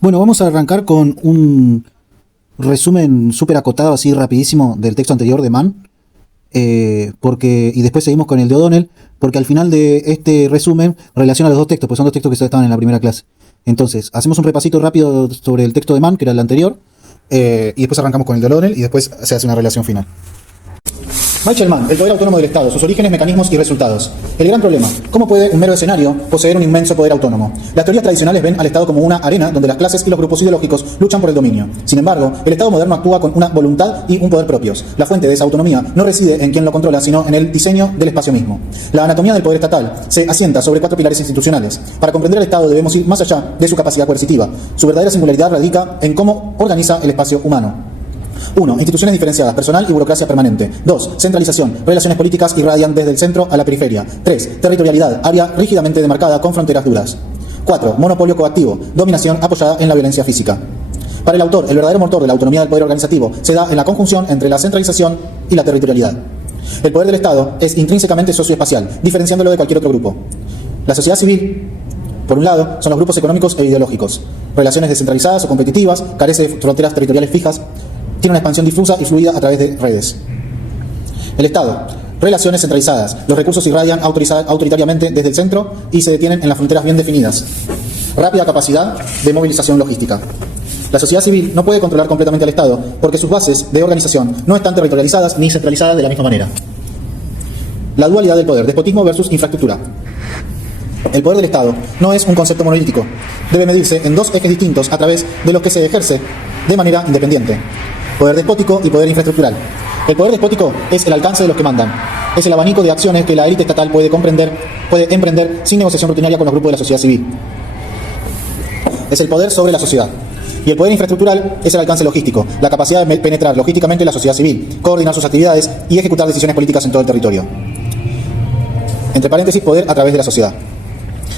Bueno, vamos a arrancar con un resumen súper acotado, así rapidísimo, del texto anterior de Mann, y después seguimos con el de O'Donnell, porque al final de este resumen relaciona los dos textos, pues son dos textos que ya estaban en la primera clase. Entonces, hacemos un repasito rápido sobre el texto de Mann, que era el anterior, y después arrancamos con el de O'Donnell, y después se hace una relación final. Michael Mann, el poder autónomo del Estado, sus orígenes, mecanismos y resultados. El gran problema: ¿cómo puede un mero escenario poseer un inmenso poder autónomo? Las teorías tradicionales ven al Estado como una arena donde las clases y los grupos ideológicos luchan por el dominio. Sin embargo, el Estado moderno actúa con una voluntad y un poder propios. La fuente de esa autonomía no reside en quien lo controla, sino en el diseño del espacio mismo. La anatomía del poder estatal se asienta sobre 4 pilares institucionales. Para comprender al Estado debemos ir más allá de su capacidad coercitiva. Su verdadera singularidad radica en cómo organiza el espacio humano. 1. Instituciones diferenciadas, personal y burocracia permanente. 2. Centralización, relaciones políticas irradian desde el centro a la periferia. 3. Territorialidad, área rígidamente demarcada con fronteras duras. 4. Monopolio coactivo, dominación apoyada en la violencia física. Para el autor, el verdadero motor de la autonomía del poder organizativo se da en la conjunción entre la centralización y la territorialidad. El poder del Estado es intrínsecamente socioespacial, diferenciándolo de cualquier otro grupo. La sociedad civil, por un lado, son los grupos económicos e ideológicos. Relaciones descentralizadas o competitivas, carece de fronteras territoriales fijas, tiene una expansión difusa y fluida a través de redes. El Estado: relaciones centralizadas. Los recursos irradian autoritariamente desde el centro y se detienen en las fronteras bien definidas. Rápida capacidad de movilización logística. La sociedad civil no puede controlar completamente al Estado porque sus bases de organización no están territorializadas ni centralizadas de la misma manera. La dualidad del poder: despotismo versus infraestructura. El poder del Estado no es un concepto monolítico. Debe medirse en 2 ejes distintos a través de los que se ejerce de manera independiente: poder despótico y poder infraestructural. El poder despótico es el alcance de los que mandan. Es el abanico de acciones que la élite estatal puede emprender sin negociación rutinaria con los grupos de la sociedad civil. Es el poder sobre la sociedad. Y el poder infraestructural es el alcance logístico, la capacidad de penetrar logísticamente la sociedad civil, coordinar sus actividades y ejecutar decisiones políticas en todo el territorio. Entre paréntesis, poder a través de la sociedad.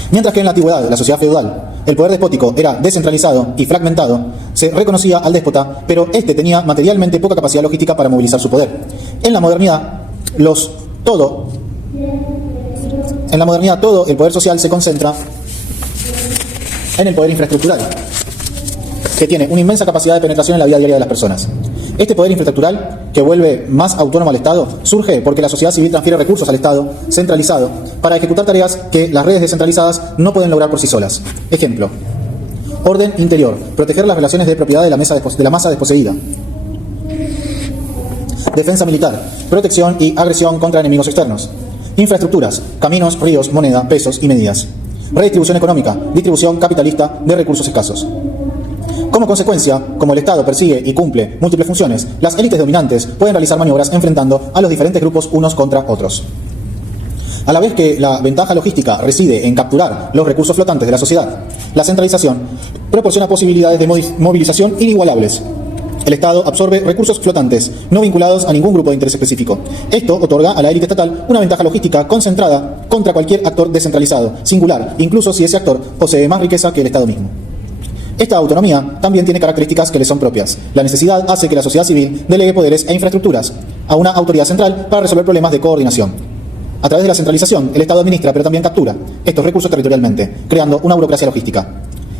Mientras que en la antigüedad, la sociedad feudal, el poder despótico era descentralizado y fragmentado, se reconocía al déspota, pero este tenía materialmente poca capacidad logística para movilizar su poder. En la modernidad, todo el poder social se concentra en el poder infraestructural, que tiene una inmensa capacidad de penetración en la vida diaria de las personas. Este poder infraestructural, que vuelve más autónomo al Estado, surge porque la sociedad civil transfiere recursos al Estado centralizado para ejecutar tareas que las redes descentralizadas no pueden lograr por sí solas. Ejemplo: orden interior: proteger las relaciones de propiedad de la masa desposeída. Defensa militar: protección y agresión contra enemigos externos. Infraestructuras: caminos, ríos, moneda, pesos y medidas. Redistribución económica: distribución capitalista de recursos escasos. Como consecuencia, como el Estado persigue y cumple múltiples funciones, las élites dominantes pueden realizar maniobras enfrentando a los diferentes grupos unos contra otros. A la vez que la ventaja logística reside en capturar los recursos flotantes de la sociedad, la centralización proporciona posibilidades de movilización inigualables. El Estado absorbe recursos flotantes, no vinculados a ningún grupo de interés específico. Esto otorga a la élite estatal una ventaja logística concentrada contra cualquier actor descentralizado, singular, incluso si ese actor posee más riqueza que el Estado mismo. Esta autonomía también tiene características que le son propias. La necesidad hace que la sociedad civil delegue poderes e infraestructuras a una autoridad central para resolver problemas de coordinación. A través de la centralización, el Estado administra, pero también captura estos recursos territorialmente, creando una burocracia logística.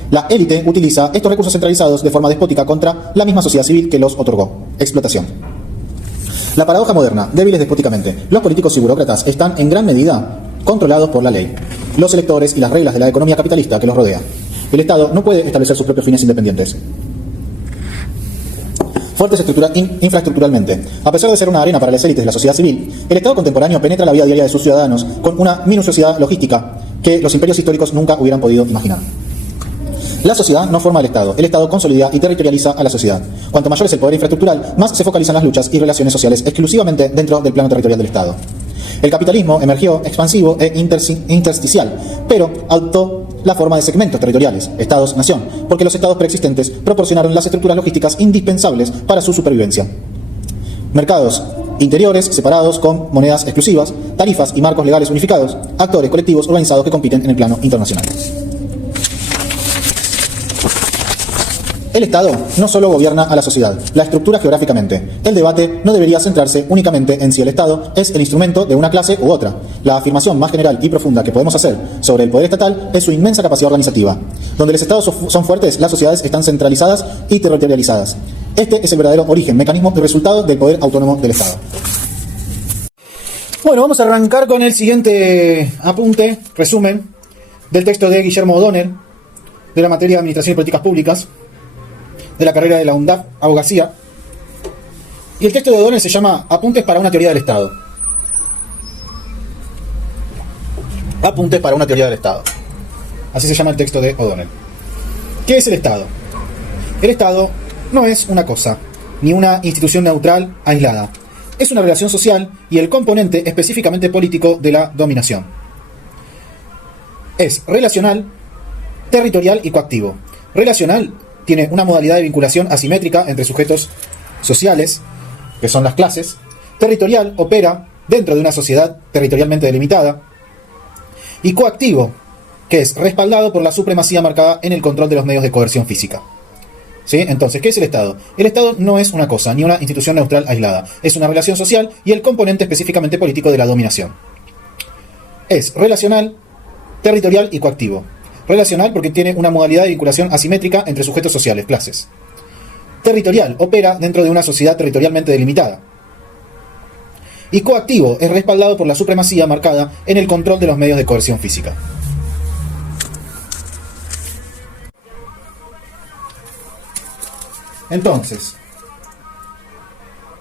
La élite utiliza estos recursos centralizados de forma despótica contra la misma sociedad civil que los otorgó. Explotación. La paradoja moderna: débiles despóticamente. Los políticos y burócratas están en gran medida controlados por la ley, los electores y las reglas de la economía capitalista que los rodea. El Estado no puede establecer sus propios fines independientes. Fuertes infraestructuralmente. A pesar de ser una arena para las élites de la sociedad civil, el Estado contemporáneo penetra la vida diaria de sus ciudadanos con una minuciosidad logística que los imperios históricos nunca hubieran podido imaginar. La sociedad no forma el Estado consolida y territorializa a la sociedad. Cuanto mayor es el poder infraestructural, más se focalizan las luchas y relaciones sociales exclusivamente dentro del plano territorial del Estado. El capitalismo emergió expansivo e intersticial, pero adoptó la forma de segmentos territoriales, estados-nación, porque los estados preexistentes proporcionaron las estructuras logísticas indispensables para su supervivencia. Mercados interiores separados con monedas exclusivas, tarifas y marcos legales unificados, actores colectivos organizados que compiten en el plano internacional. El Estado no solo gobierna a la sociedad, la estructura geográficamente. El debate no debería centrarse únicamente en si el Estado es el instrumento de una clase u otra. La afirmación más general y profunda que podemos hacer sobre el poder estatal es su inmensa capacidad organizativa. Donde los Estados son fuertes, las sociedades están centralizadas y territorializadas. Este es el verdadero origen, mecanismo y resultado del poder autónomo del Estado. Bueno, vamos a arrancar con el siguiente apunte, resumen, del texto de Guillermo O'Donnell, de la materia de Administración y Políticas Públicas, de la carrera de la UNDAP, Abogacía. Y el texto de O'Donnell se llama Apuntes para una teoría del Estado. Apuntes para una teoría del Estado. Así se llama el texto de O'Donnell. ¿Qué es el Estado? El Estado no es una cosa, ni una institución neutral aislada. Es una relación social y el componente específicamente político de la dominación. Es relacional, territorial y coactivo. Relacional tiene una modalidad de vinculación asimétrica entre sujetos sociales, que son las clases. Territorial opera dentro de una sociedad territorialmente delimitada. Y coactivo, que es respaldado por la supremacía marcada en el control de los medios de coerción física. ¿Sí? Entonces, ¿qué es el Estado? El Estado no es una cosa, ni una institución neutral aislada. Es una relación social y el componente específicamente político de la dominación. Es relacional, territorial y coactivo. Relacional porque tiene una modalidad de vinculación asimétrica entre sujetos sociales, clases. Territorial, opera dentro de una sociedad territorialmente delimitada. Y coactivo, es respaldado por la supremacía marcada en el control de los medios de coerción física. Entonces,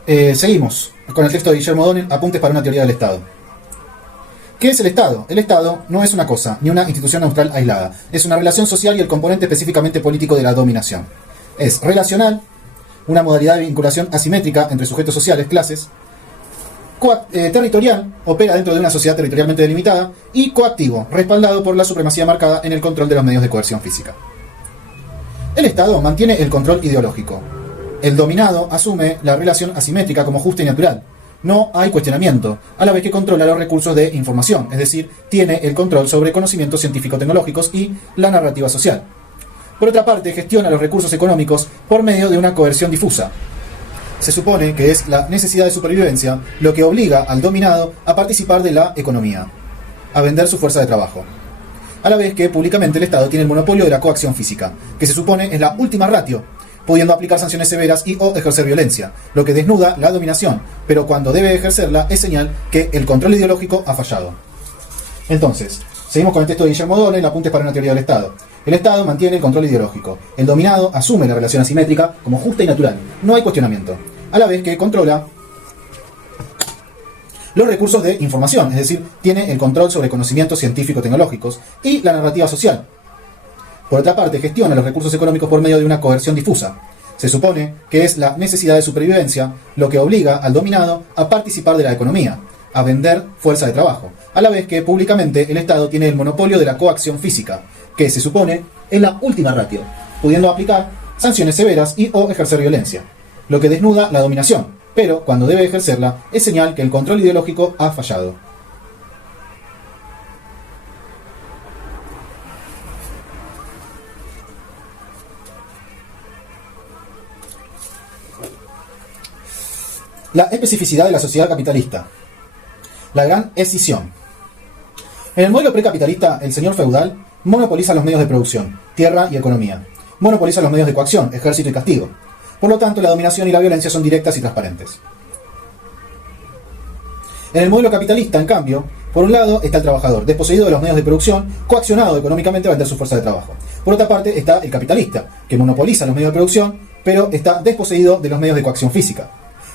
seguimos con el texto de Guillermo O'Donnell, Apuntes para una teoría del Estado. ¿Qué es el Estado? El Estado no es una cosa, ni una institución neutral aislada. Es una relación social y el componente específicamente político de la dominación. Es relacional, una modalidad de vinculación asimétrica entre sujetos sociales, clases. Territorial, opera dentro de una sociedad territorialmente delimitada. Y coactivo, respaldado por la supremacía marcada en el control de los medios de coerción física. El Estado mantiene el control ideológico. El dominado asume la relación asimétrica como justa y natural. No hay cuestionamiento, a la vez que controla los recursos de información, es decir, tiene el control sobre conocimientos científico-tecnológicos y la narrativa social. Por otra parte, gestiona los recursos económicos por medio de una coerción difusa. Se supone que es la necesidad de supervivencia lo que obliga al dominado a participar de la economía, a vender su fuerza de trabajo. A la vez que públicamente el Estado tiene el monopolio de la coacción física, que se supone es la última ratio, pudiendo aplicar sanciones severas y o ejercer violencia, lo que desnuda la dominación, pero cuando debe ejercerla es señal que el control ideológico ha fallado. Entonces, seguimos con el texto de Guillermo O'Donnell, Apuntes para una teoría del Estado. El Estado mantiene el control ideológico. El dominado asume la relación asimétrica como justa y natural. No hay cuestionamiento. A la vez que controla los recursos de información, es decir, tiene el control sobre conocimientos científico-tecnológicos y la narrativa social. Por otra parte, gestiona los recursos económicos por medio de una coerción difusa. Se supone que es la necesidad de supervivencia lo que obliga al dominado a participar de la economía, a vender fuerza de trabajo, a la vez que públicamente el Estado tiene el monopolio de la coacción física, que se supone es la última ratio, pudiendo aplicar sanciones severas y o ejercer violencia, lo que desnuda la dominación, pero cuando debe ejercerla es señal que el control ideológico ha fallado. La especificidad de la sociedad capitalista. La gran escisión. En el modelo precapitalista, el señor feudal monopoliza los medios de producción, tierra y economía. Monopoliza los medios de coacción, ejército y castigo. Por lo tanto, la dominación y la violencia son directas y transparentes. En el modelo capitalista, en cambio, por un lado está el trabajador, desposeído de los medios de producción, coaccionado económicamente a vender su fuerza de trabajo. Por otra parte está el capitalista, que monopoliza los medios de producción, pero está desposeído de los medios de coacción física.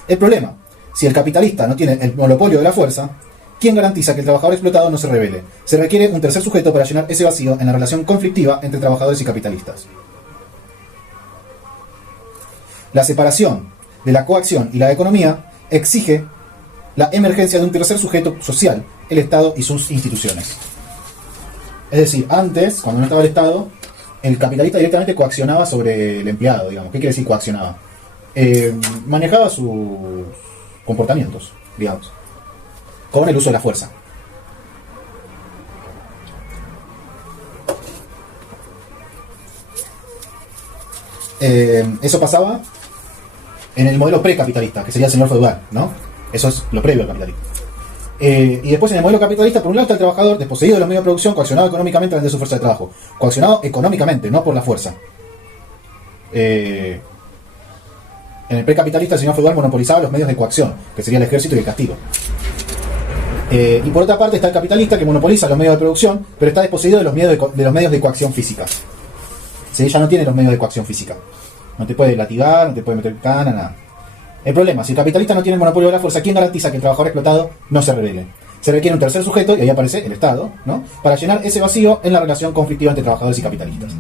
El problema, si el capitalista no tiene el monopolio de la fuerza, ¿quién garantiza que el trabajador explotado no se rebele? Se requiere un tercer sujeto para llenar ese vacío en la relación conflictiva entre trabajadores y capitalistas. La separación de la coacción y la economía exige la emergencia de un tercer sujeto social, el Estado y sus instituciones. Es decir, antes, cuando no estaba el Estado, el capitalista directamente coaccionaba sobre el empleado, digamos. ¿Qué quiere decir coaccionaba? Manejaba sus comportamientos, digamos, con el uso de la fuerza. Eso pasaba en el modelo precapitalista, que sería el señor feudal, ¿no? Eso es lo previo al capitalismo. Y después en el modelo capitalista, por un lado está el trabajador desposeído de los medios de producción, coaccionado económicamente a vender su fuerza de trabajo. Coaccionado económicamente, no por la fuerza. En el precapitalista el señor feudal monopolizaba los medios de coacción, que sería el ejército y el castigo. Y por otra parte está el capitalista, que monopoliza los medios de producción, pero está desposeído de los medios de coacción física. ¿Sí? Ya no tiene los medios de coacción física. No te puede latigar, no te puede meter cana, nada. El problema, si el capitalista no tiene el monopolio de la fuerza, ¿quién garantiza que el trabajador explotado no se rebele? Se requiere un tercer sujeto, y ahí aparece el Estado, ¿no? Para llenar ese vacío en la relación conflictiva entre trabajadores y capitalistas.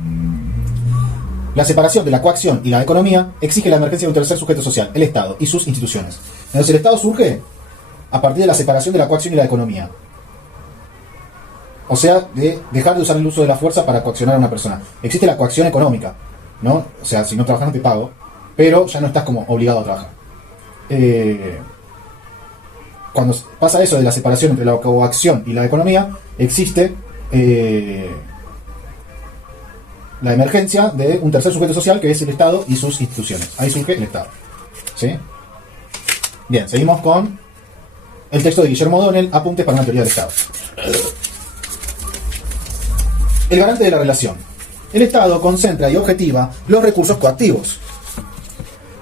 La separación de la coacción y la economía exige la emergencia de un tercer sujeto social, el Estado y sus instituciones. Entonces el Estado surge a partir de la separación de la coacción y la economía. O sea, de dejar de usar el uso de la fuerza para coaccionar a una persona. Existe la coacción económica, ¿no? O sea, si no trabajas no te pago, pero ya no estás como obligado a trabajar. Cuando pasa eso de la separación entre la coacción y la economía, existe la emergencia de un tercer sujeto social, que es el Estado y sus instituciones. Ahí surge el Estado. ¿Sí? Bien, seguimos con el texto de Guillermo O'Donnell, Apuntes para una teoría del Estado. El garante de la relación. El Estado concentra y objetiva los recursos coactivos.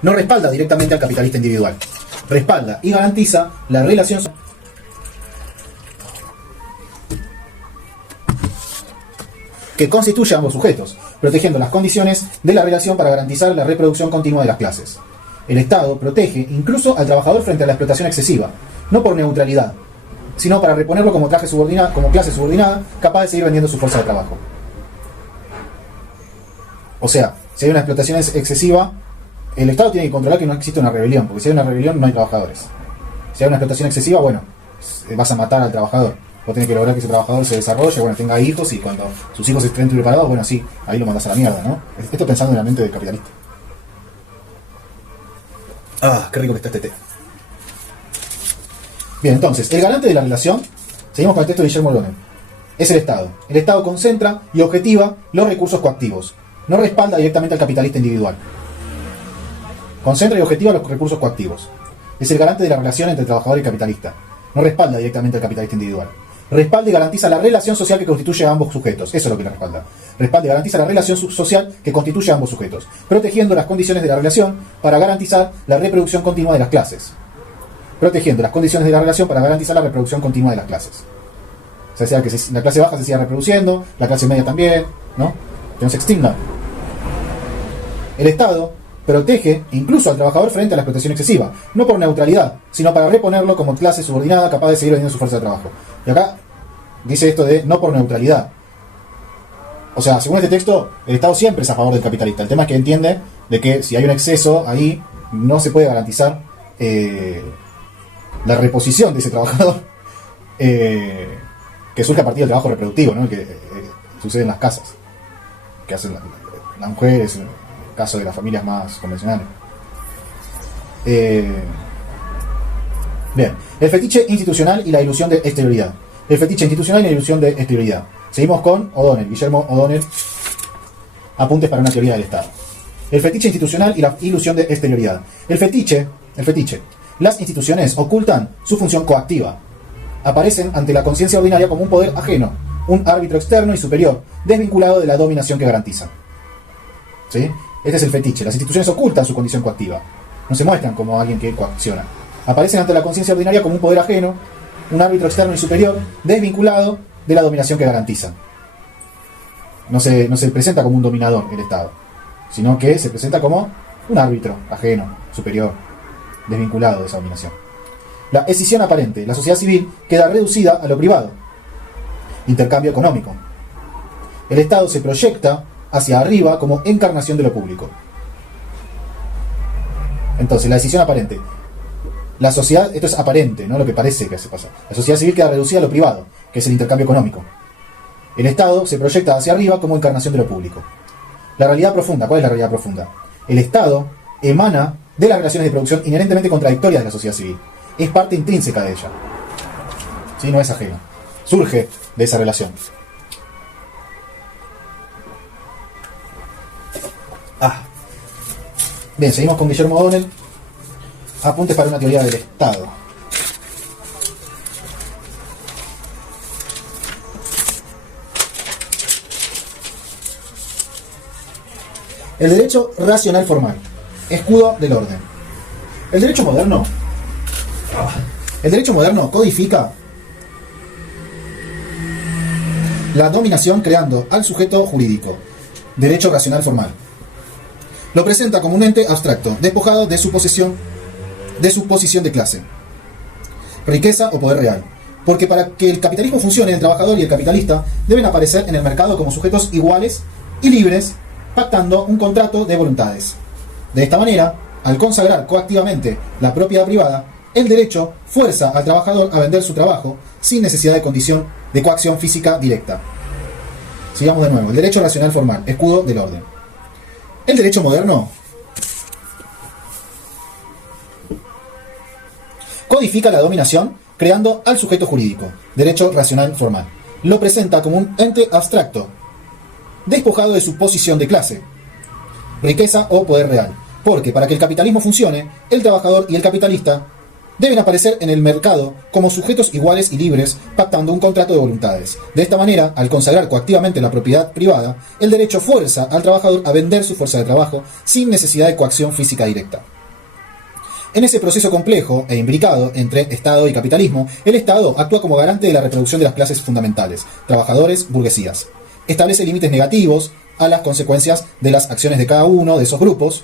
No respalda directamente al capitalista individual. Respalda y garantiza la relación que constituye a ambos sujetos, protegiendo las condiciones de la relación para garantizar la reproducción continua de las clases. El Estado protege incluso al trabajador frente a la explotación excesiva, no por neutralidad, sino para reponerlo como clase subordinada, capaz de seguir vendiendo su fuerza de trabajo. O sea, si hay una explotación excesiva, el Estado tiene que controlar que no existe una rebelión, porque si hay una rebelión no hay trabajadores. Si hay una explotación excesiva, bueno, vas a matar al trabajador. Vos tenés que lograr que ese trabajador se desarrolle, bueno, tenga hijos, y cuando sus hijos estén preparados, bueno, sí, ahí lo mandás a la mierda, ¿no? Esto pensando en la mente del capitalista. Ah, qué rico que está este té. Bien, entonces, el garante de la relación, seguimos con el texto de Guillermo O'Donnell, es el Estado. El Estado concentra y objetiva los recursos coactivos. No respalda directamente al capitalista individual. Concentra y objetiva los recursos coactivos. Es el garante de la relación entre el trabajador y el capitalista. No respalda directamente al capitalista individual. Respalda y garantiza la relación social que constituye a ambos sujetos. Eso es lo que le respalda. Respalda y garantiza la relación social que constituye a ambos sujetos, protegiendo las condiciones de la relación para garantizar la reproducción continua de las clases. Protegiendo las condiciones de la relación para garantizar la reproducción continua de las clases. O sea, que la clase baja se siga reproduciendo, la clase media también, ¿no? Que no se extinga. El Estado protege incluso al trabajador frente a la explotación excesiva, no por neutralidad, sino para reponerlo como clase subordinada capaz de seguir vendiendo su fuerza de trabajo. Y acá dice esto de no por neutralidad. O sea, según este texto, el Estado siempre es a favor del capitalista. El tema es que entiende de que si hay un exceso ahí, no se puede garantizar la reposición de ese trabajador que surge a partir del trabajo reproductivo, ¿no? Que sucede en las casas, que hacen las mujeres, en el caso de las familias más convencionales. Bien, el fetiche institucional y la ilusión de exterioridad. El fetiche institucional y la ilusión de exterioridad. Seguimos con O'Donnell, Guillermo O'Donnell, Apuntes para una teoría del Estado. El fetiche institucional y la ilusión de exterioridad. El fetiche. Las instituciones ocultan su función coactiva. Aparecen ante la conciencia ordinaria como un poder ajeno, un árbitro externo y superior, desvinculado de la dominación que garantizan. ¿Sí? Este es el fetiche. Las instituciones ocultan su condición coactiva. No se muestran como alguien que coacciona. Aparecen ante la conciencia ordinaria como un poder ajeno, un árbitro externo y superior, desvinculado de la dominación que garantizan. No se presenta como un dominador el Estado, sino que se presenta como un árbitro ajeno, superior, desvinculado de esa dominación. La escisión aparente. La sociedad civil queda reducida a lo privado. Intercambio económico. El Estado se proyecta hacia arriba como encarnación de lo público. Entonces, la decisión aparente. La sociedad, esto es aparente, ¿no? Lo que parece que se pasa. La sociedad civil queda reducida a lo privado, que es el intercambio económico. El Estado se proyecta hacia arriba como encarnación de lo público. La realidad profunda, ¿cuál es la realidad profunda? El Estado emana de las relaciones de producción inherentemente contradictorias de la sociedad civil. Es parte intrínseca de ella. ¿Sí? No es ajeno. Surge de esa relación. Bien, seguimos con Guillermo O'Donnell. Apuntes para una teoría del Estado. El derecho racional formal, escudo del orden. El derecho moderno codifica la dominación creando al sujeto jurídico, derecho racional formal. Lo presenta como un ente abstracto, despojado de su posición de clase, riqueza o poder real. Porque para que el capitalismo funcione, el trabajador y el capitalista deben aparecer en el mercado como sujetos iguales y libres, pactando un contrato de voluntades. De esta manera, al consagrar coactivamente la propiedad privada, el derecho fuerza al trabajador a vender su trabajo sin necesidad de coacción física directa. Sigamos de nuevo. El derecho racional formal, escudo del orden. El derecho moderno codifica la dominación creando al sujeto jurídico, derecho racional formal. Lo presenta como un ente abstracto, despojado de su posición de clase, riqueza o poder real. Porque para que el capitalismo funcione, el trabajador y el capitalista deben aparecer en el mercado como sujetos iguales y libres, pactando un contrato de voluntades. De esta manera, al consagrar coactivamente la propiedad privada, el derecho fuerza al trabajador a vender su fuerza de trabajo sin necesidad de coacción física directa. En ese proceso complejo e imbricado entre Estado y capitalismo, el Estado actúa como garante de la reproducción de las clases fundamentales, trabajadores, burguesías. Establece límites negativos a las consecuencias de las acciones de cada uno de esos grupos,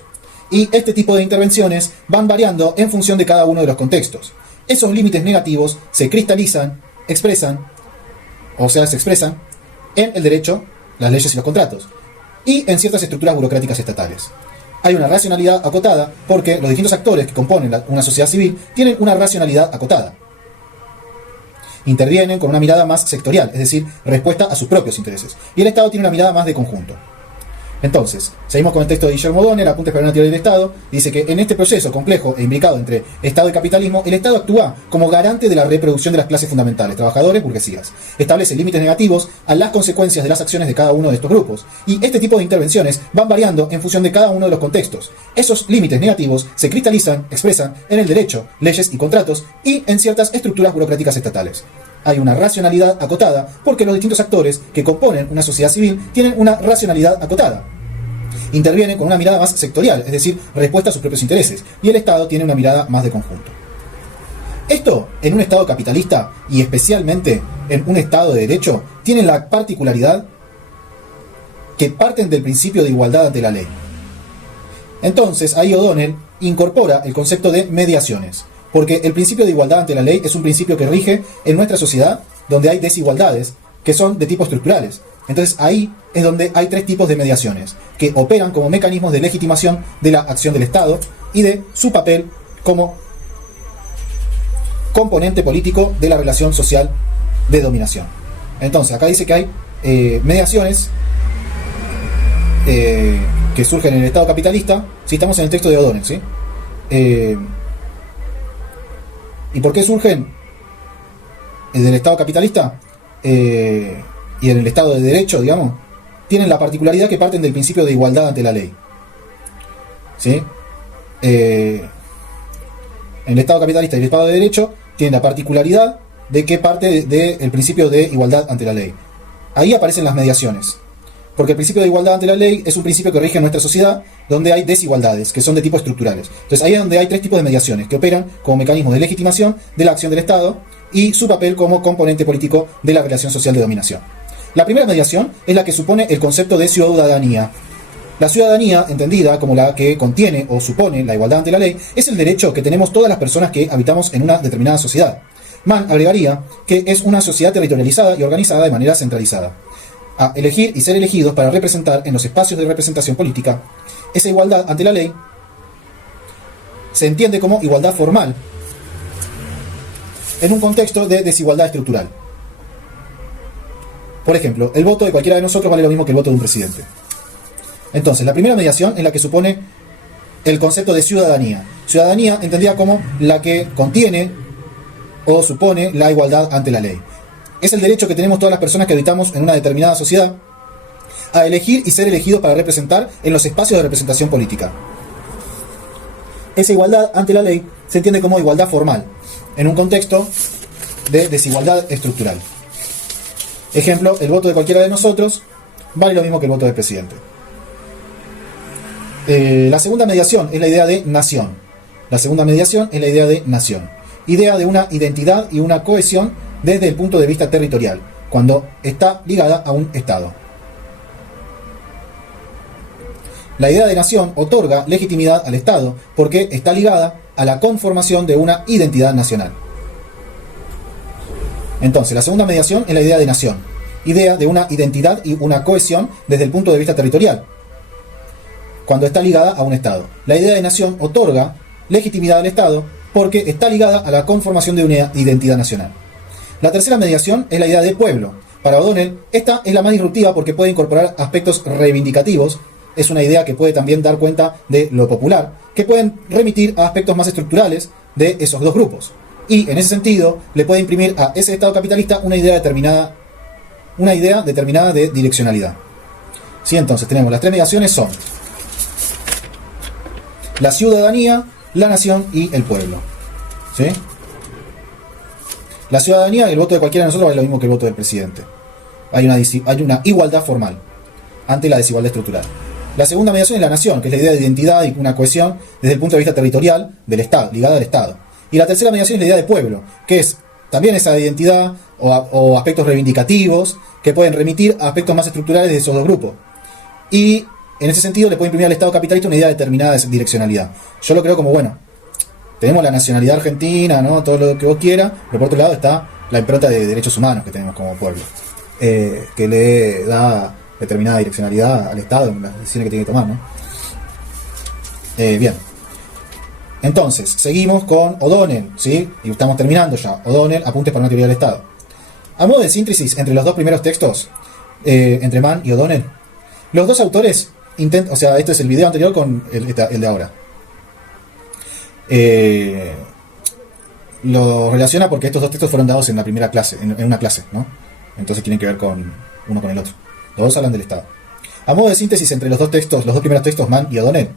y este tipo de intervenciones van variando en función de cada uno de los contextos. Esos límites negativos se cristalizan, se expresan en el derecho, las leyes y los contratos, y en ciertas estructuras burocráticas estatales. Hay una racionalidad acotada porque los distintos actores que componen una sociedad civil tienen una racionalidad acotada. Intervienen con una mirada más sectorial, es decir, respuesta a sus propios intereses. Y el Estado tiene una mirada más de conjunto. Entonces, seguimos con el texto de Guillermo O'Donnell, apuntes para una teoría del Estado. Dice que en este proceso complejo e imbricado entre Estado y capitalismo, el Estado actúa como garante de la reproducción de las clases fundamentales, trabajadores, burguesías. Establece límites negativos a las consecuencias de las acciones de cada uno de estos grupos. Y este tipo de intervenciones van variando en función de cada uno de los contextos. Esos límites negativos se cristalizan, expresan en el derecho, leyes y contratos y en ciertas estructuras burocráticas estatales. Hay una racionalidad acotada porque los distintos actores que componen una sociedad civil tienen una racionalidad acotada. Intervienen con una mirada más sectorial, es decir, respuesta a sus propios intereses, y el Estado tiene una mirada más de conjunto. Esto, en un Estado capitalista, y especialmente en un Estado de derecho, tiene la particularidad que parten del principio de igualdad ante la ley. Entonces, ahí O'Donnell incorpora el concepto de mediaciones. Porque el principio de igualdad ante la ley es un principio que rige en nuestra sociedad donde hay desigualdades que son de tipo estructurales. Entonces ahí es donde hay tres tipos de mediaciones que operan como mecanismos de legitimación de la acción del Estado y de su papel como componente político de la relación social de dominación. Entonces acá dice que hay mediaciones que surgen en el Estado capitalista. Si estamos en el texto de O'Donnell, ¿sí? ¿Y por qué surgen en el Estado capitalista y en el Estado de derecho, digamos? Tienen la particularidad que parten del principio de igualdad ante la ley. ¿Sí? En el Estado capitalista y el Estado de derecho tienen la particularidad de que parte del principio de igualdad ante la ley. Ahí aparecen las mediaciones. Porque el principio de igualdad ante la ley es un principio que rige en nuestra sociedad donde hay desigualdades, que son de tipo estructurales. Entonces ahí es donde hay tres tipos de mediaciones que operan como mecanismos de legitimación de la acción del Estado y su papel como componente político de la relación social de dominación. La primera mediación es la que supone el concepto de ciudadanía. La ciudadanía, entendida como la que contiene o supone la igualdad ante la ley, es el derecho que tenemos todas las personas que habitamos en una determinada sociedad. Mann agregaría que es una sociedad territorializada y organizada de manera centralizada. A elegir y ser elegidos para representar en los espacios de representación política. Esa igualdad ante la ley se entiende como igualdad formal en un contexto de desigualdad estructural. Por ejemplo, el voto de cualquiera de nosotros vale lo mismo que el voto de un presidente. Entonces, la primera mediación es la que supone el concepto de ciudadanía. Ciudadanía entendida como la que contiene o supone la igualdad ante la ley. Es el derecho que tenemos todas las personas que habitamos en una determinada sociedad a elegir y ser elegidos para representar en los espacios de representación política. esa igualdad ante la ley se entiende como igualdad formal, en un contexto de desigualdad estructural. Ejemplo, el voto de cualquiera de nosotros vale lo mismo que el voto del presidente. La segunda mediación es la idea de nación. La segunda mediación es la idea de nación. Idea de una identidad y una cohesión desde el punto de vista territorial, cuando está ligada a un Estado. La idea de nación otorga legitimidad al Estado porque está ligada a la conformación de una identidad nacional. Entonces, la segunda mediación es la idea de nación. Idea de una identidad y una cohesión desde el punto de vista territorial, cuando está ligada a un Estado. La idea de nación otorga legitimidad al Estado porque está ligada a la conformación de una identidad nacional. La tercera mediación es la idea de pueblo. Para O'Donnell, esta es la más disruptiva porque puede incorporar aspectos reivindicativos. Es una idea que puede también dar cuenta de lo popular, que pueden remitir a aspectos más estructurales de esos dos grupos. Y en ese sentido, le puede imprimir a ese Estado capitalista una idea determinada de direccionalidad. ¿Sí? Entonces tenemos las tres mediaciones son la ciudadanía, la nación y el pueblo. ¿Sí? La ciudadanía, el voto de cualquiera de nosotros vale lo mismo que el voto del presidente. Hay una igualdad formal ante la desigualdad estructural. La segunda mediación es la nación, que es la idea de identidad y una cohesión desde el punto de vista territorial del Estado, ligada al Estado. Y la tercera mediación es la idea de pueblo, que es también esa identidad o aspectos reivindicativos que pueden remitir a aspectos más estructurales de esos dos grupos. Y en ese sentido le puede imprimir al Estado capitalista una idea determinada de direccionalidad. Yo lo creo como, bueno, tenemos la nacionalidad argentina, ¿no? Todo lo que vos quieras, pero por otro lado está la impronta de derechos humanos que tenemos como pueblo, que le da determinada direccionalidad al Estado en las decisiones que tiene que tomar, ¿no? Bien. Entonces, seguimos con O'Donnell, ¿sí? Y estamos terminando ya. O'Donnell, apuntes para una teoría del Estado. A modo de síntesis entre los dos primeros textos, entre Mann y O'Donnell, los dos autores intentan, o sea, este es el video anterior con el de ahora. Lo relaciona porque estos dos textos fueron dados en la primera clase, en una clase, ¿no? Entonces tienen que ver con uno con el otro. Los dos hablan del Estado. A modo de síntesis entre los dos primeros textos, Mann y O'Donnell,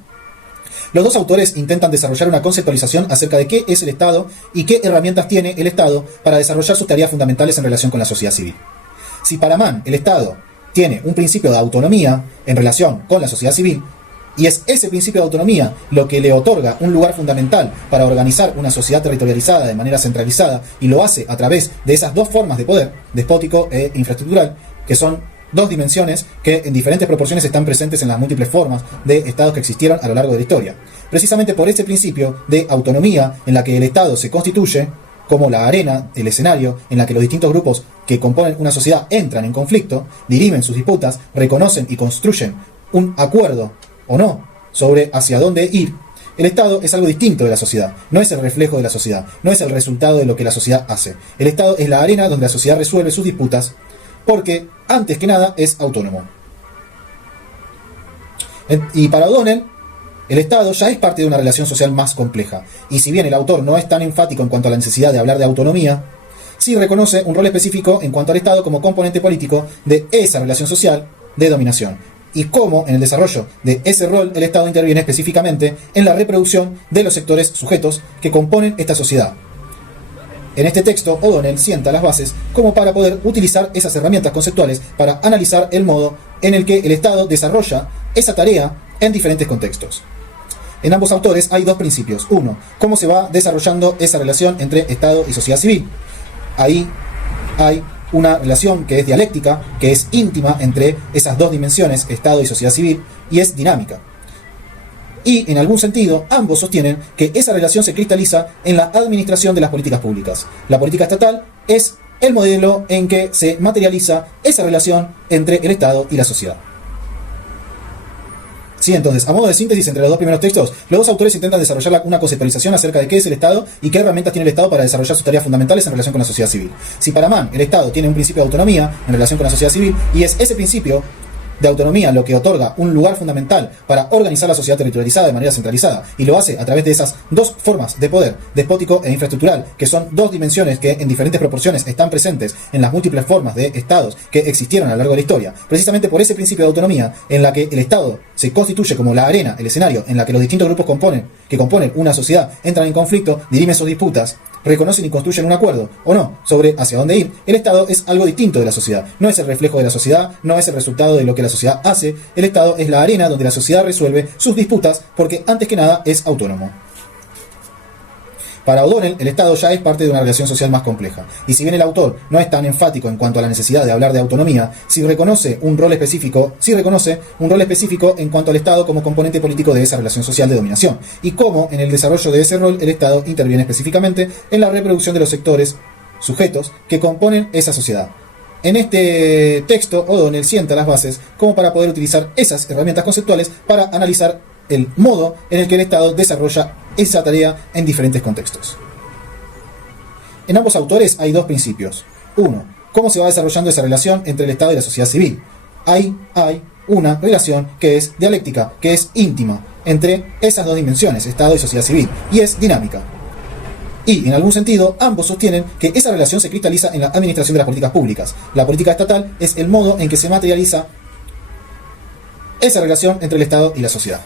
los dos autores intentan desarrollar una conceptualización acerca de qué es el Estado y qué herramientas tiene el Estado para desarrollar sus tareas fundamentales en relación con la sociedad civil. Si para Mann el Estado tiene un principio de autonomía en relación con la sociedad civil, y es ese principio de autonomía lo que le otorga un lugar fundamental para organizar una sociedad territorializada de manera centralizada, y lo hace a través de esas dos formas de poder, despótico e infraestructural, que son dos dimensiones que en diferentes proporciones están presentes en las múltiples formas de estados que existieron a lo largo de la historia. Precisamente por ese principio de autonomía en la que el Estado se constituye como la arena, el escenario en la que los distintos grupos que componen una sociedad entran en conflicto, dirimen sus disputas, reconocen y construyen un acuerdo o no sobre hacia dónde ir, el Estado es algo distinto de la sociedad, no es el reflejo de la sociedad, no es el resultado de lo que la sociedad hace. El Estado es la arena donde la sociedad resuelve sus disputas, porque, antes que nada, es autónomo. Y para O'Donnell, el Estado ya es parte de una relación social más compleja, y si bien el autor no es tan enfático en cuanto a la necesidad de hablar de autonomía, sí reconoce un rol específico en cuanto al Estado como componente político de esa relación social de dominación, y cómo en el desarrollo de ese rol el Estado interviene específicamente en la reproducción de los sectores sujetos que componen esta sociedad. En este texto, O'Donnell sienta las bases como para poder utilizar esas herramientas conceptuales para analizar el modo en el que el Estado desarrolla esa tarea en diferentes contextos. En ambos autores hay dos principios. Uno, cómo se va desarrollando esa relación entre Estado y sociedad civil. Ahí hay una relación que es dialéctica, que es íntima entre esas dos dimensiones, Estado y sociedad civil, y es dinámica. Y, en algún sentido, ambos sostienen que esa relación se cristaliza en la administración de las políticas públicas. La política estatal es el modelo en que se materializa esa relación entre el Estado y la sociedad. Sí, entonces, a modo de síntesis entre los dos primeros textos, los dos autores intentan desarrollar una conceptualización acerca de qué es el Estado y qué herramientas tiene el Estado para desarrollar sus tareas fundamentales en relación con la sociedad civil. Si para Mann el Estado tiene un principio de autonomía en relación con la sociedad civil, y es ese principio de autonomía lo que otorga un lugar fundamental para organizar la sociedad territorializada de manera centralizada, y lo hace a través de esas dos formas de poder, despótico e infraestructural, que son dos dimensiones que en diferentes proporciones están presentes en las múltiples formas de estados que existieron a lo largo de la historia, precisamente por ese principio de autonomía en la que el Estado se constituye como la arena, el escenario en la que los distintos grupos que componen una sociedad entran en conflicto, dirimen sus disputas, reconocen y construyen un acuerdo o no sobre hacia dónde ir. El Estado es algo distinto de la sociedad, no es el reflejo de la sociedad, no es el resultado de lo que la sociedad hace. El Estado es la arena donde la sociedad resuelve sus disputas porque antes que nada es autónomo. Para O'Donnell, el Estado ya es parte de una relación social más compleja, y si bien el autor no es tan enfático en cuanto a la necesidad de hablar de autonomía, sí reconoce un rol específico en cuanto al Estado como componente político de esa relación social de dominación, y cómo en el desarrollo de ese rol el Estado interviene específicamente en la reproducción de los sectores, sujetos, que componen esa sociedad. En este texto, O'Donnell sienta las bases como para poder utilizar esas herramientas conceptuales para analizar el modo en el que el Estado desarrolla esa tarea en diferentes contextos. En ambos autores hay dos principios. Uno, cómo se va desarrollando esa relación entre el Estado y la sociedad civil. Hay una relación que es dialéctica, que es íntima, entre esas dos dimensiones, Estado y sociedad civil, y es dinámica. Y, en algún sentido, ambos sostienen que esa relación se cristaliza en la administración de las políticas públicas. La política estatal es el modo en que se materializa esa relación entre el Estado y la sociedad.